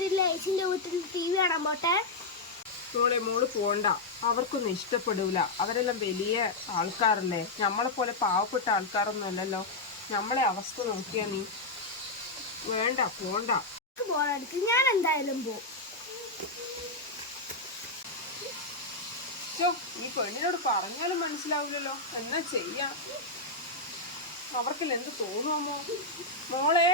വീട്ടിലെ ഏച്ചിന്റെ വീട്ടിൽ TV കാണാൻ പോട്ടെ? മോള് പോണ്ട, അവർക്കൊന്നും ഇഷ്ടപ്പെടൂല. അവരെല്ലാം വലിയ ആൾക്കാരല്ലേ, നമ്മളെ പോലെ പാവപ്പെട്ട ആൾക്കാരൊന്നും അല്ലല്ലോ. നമ്മളെ അവസ്ഥ നോക്കിയാ നീ. വേണ്ട, പോണ്ട. ഞാൻ എന്തായാലും പോകും. ഈ പെണ്ണിനോട് പറഞ്ഞാലും മനസ്സിലാവില്ലല്ലോ, എന്നാ ചെയ്യാം? അവർക്കെല്ലാം എന്ത് തോന്നുമോ? മോളെ,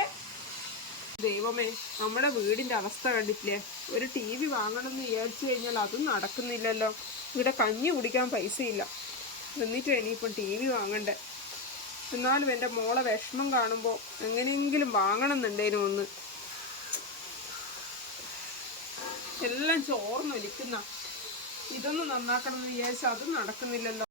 ദൈവമേ, നമ്മുടെ വീടിന്റെ അവസ്ഥ കണ്ടിട്ടില്ലേ? ഒരു TV വാങ്ങണമെന്ന് വിചാരിച്ചു കഴിഞ്ഞാൽ അതും നടക്കുന്നില്ലല്ലോ. ഇവിടെ കഞ്ഞി കുടിക്കാൻ പൈസയില്ല, എന്നിട്ട് ഇനിയിപ്പം TV വാങ്ങണ്ടേ. എന്നാലും എൻ്റെ മോളെ വിഷമം കാണുമ്പോൾ എങ്ങനെയെങ്കിലും വാങ്ങണം എന്നുണ്ടേനും ഒന്ന്. എല്ലാം ചോർന്നൊലിക്കുന്ന. ഇതൊന്നും നന്നാക്കണം എന്ന് വിചാരിച്ചാൽ അതും നടക്കുന്നില്ലല്ലോ.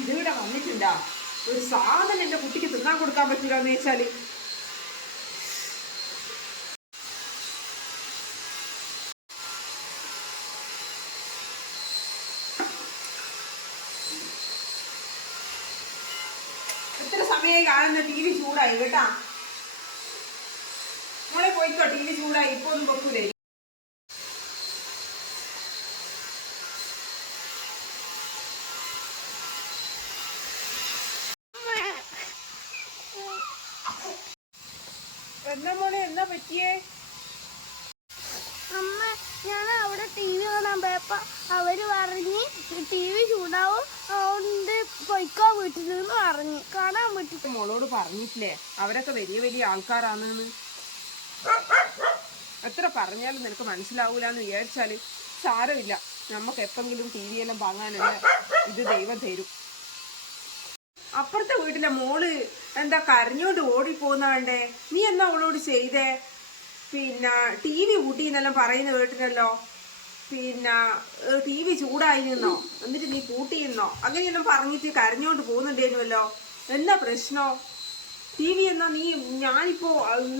ഇതിവിടെ വന്നിട്ടുണ്ടാ ഒരു സാധനം എന്റെ കുട്ടിക്ക് തിന്നാൻ കൊടുക്കാൻ പറ്റില്ല എന്ന് വെച്ചാല്. എത്ര സമയമായി കാണുന്ന TV ചൂടായി കേട്ടാ. മോളെ പോയിക്കോ, TV ചൂടായി, ഇപ്പൊ ഒന്നും വെക്കൂലേ. എന്നാ മോളെ, എന്നാ പറ്റിയേ? അമ്മ, ഞാൻ അവിടെ TV കാണാൻ പോയപ്പോ അവര് പറഞ്ഞ് TV ചൂടാവും, അതുകൊണ്ട് പൊയ്ക്കോ വീട്ടിൽ നിന്ന് പറഞ്ഞ് കാണാൻ പറ്റും. മോളോട് പറഞ്ഞിട്ടില്ലേ അവരൊക്കെ വലിയ വലിയ ആൾക്കാരാണെന്ന്? എത്ര പറഞ്ഞാലും നിനക്ക് മനസ്സിലാവൂലെന്ന് വിചാരിച്ചാല് സാരമില്ല. നമുക്ക് എപ്പെങ്കിലും TV എല്ലാം വാങ്ങാനുള്ള ഇത് ദൈവം തരും. അപ്പുറത്തെ വീട്ടിലെ മോള് എന്താ കരഞ്ഞോണ്ട് ഓടിപ്പോന്നാണ്ടേ? നീ എന്നാ അവളോട് ചെയ്തേ? പിന്നെ TV കൂട്ടിന്നെല്ലാം പറയുന്ന കേട്ടിട്ടല്ലോ. പിന്നെ TV ചൂടായി നിന്നോ, എന്നിട്ട് നീ കൂട്ടിയിരുന്നോ, അങ്ങനെയെല്ലാം പറഞ്ഞിട്ട് കരഞ്ഞോണ്ട് പോകുന്നുണ്ടേനുമല്ലോ. എന്നാ പ്രശ്നോ? TV എന്നാ നീ, ഞാനിപ്പോ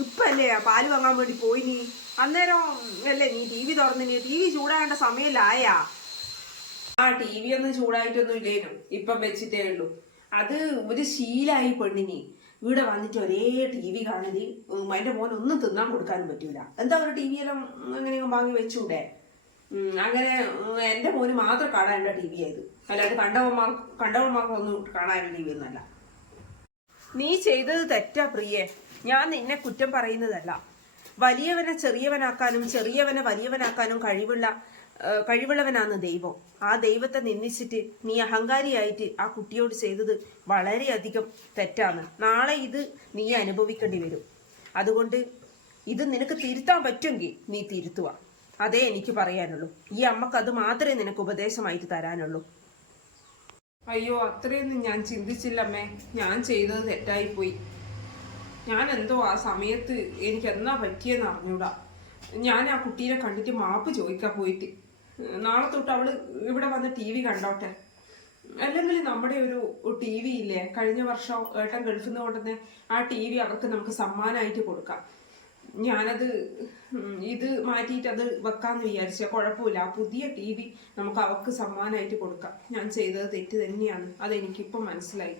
ഇപ്പല്ലേ പാല് വാങ്ങാൻ വേണ്ടി പോയി. നീ അന്നേരം അല്ലേ നീ TV തുറന്നിനി? TV ചൂടാകേണ്ട സമയല്ലായാ? TV ഒന്നും ചൂടായിട്ടൊന്നും ഇല്ലേനും, ഇപ്പം വെച്ചിട്ടേ ഉള്ളൂ. അത് ഒരു ശീലായി പെണ്ണിനി. ഇവിടെ വന്നിട്ട് ഒരേ TV കാണല്. അതിന്റെ മോൻ ഒന്നും തിന്നാൻ കൊടുക്കാനും പറ്റൂല. എന്താ ഒരു TV എല്ലാം എങ്ങനെയെങ്കിലും വാങ്ങി വെച്ചൂടെ? അങ്ങനെ എന്റെ മോന് മാത്രം കാണാനുള്ള TV ആയത്, അല്ലാണ്ട് കണ്ടവന്മാർക്കൊന്നും കാണാനുള്ള TV ഒന്നല്ല. നീ ചെയ്തത് തെറ്റാ പ്രിയേ, ഞാൻ നിന്നെ കുറ്റം പറയുന്നതല്ല. വലിയവനെ ചെറിയവനാക്കാനും ചെറിയവനെ വലിയവനാക്കാനും കഴിവുള്ളവനാണ് ദൈവം. ആ ദൈവത്തെ നിന്ദിച്ചിട്ട് നീ അഹങ്കാരിയായിട്ട് ആ കുട്ടിയോട് ചെയ്തത് വളരെയധികം തെറ്റാണ്. നാളെ ഇത് നീ അനുഭവിക്കേണ്ടി വരും. അതുകൊണ്ട് ഇത് നിനക്ക് തിരുത്താൻ പറ്റുമെങ്കിൽ നീ തിരുത്തുക. അതേ എനിക്ക് പറയാനുള്ളൂ. ഈ അമ്മക്ക് അത് മാത്രമേ നിനക്ക് ഉപദേശമായിട്ട് തരാനുള്ളൂ. അയ്യോ, അത്രയൊന്നും ഞാൻ ചിന്തിച്ചില്ലമ്മേ. ഞാൻ ചെയ്തത് തെറ്റായിപ്പോയി. ഞാൻ എന്തോ ആ സമയത്ത് എനിക്ക് എന്നാ പറ്റിയെന്ന് അറിഞ്ഞൂടാ. ഞാൻ ആ കുട്ടീനെ കണ്ടിട്ട് മാപ്പ് ചോദിക്കാൻ പോയിട്ട്. നാളെ തൊട്ട് അവള് ഇവിടെ വന്ന് TV കണ്ടോട്ടെ. അല്ലെങ്കിൽ നമ്മുടെ ഒരു TV ഇല്ലേ, കഴിഞ്ഞ വർഷം ഏട്ടൻ ഗൾഫിൽ നിന്ന് കൊണ്ടുവന്ന ആ TV അവർക്ക് നമുക്ക് സമ്മാനമായിട്ട് കൊടുക്കാം. ഞാനത് ഇത് മാറ്റിയിട്ട് അത് വെക്കാന്ന് വിചാരിച്ച. കുഴപ്പമില്ല, ആ പുതിയ TV നമുക്ക് അവർക്ക് സമ്മാനമായിട്ട് കൊടുക്കാം. ഞാൻ ചെയ്തത് തെറ്റ് തന്നെയാണ്, അതെനിക്കിപ്പം മനസ്സിലായി.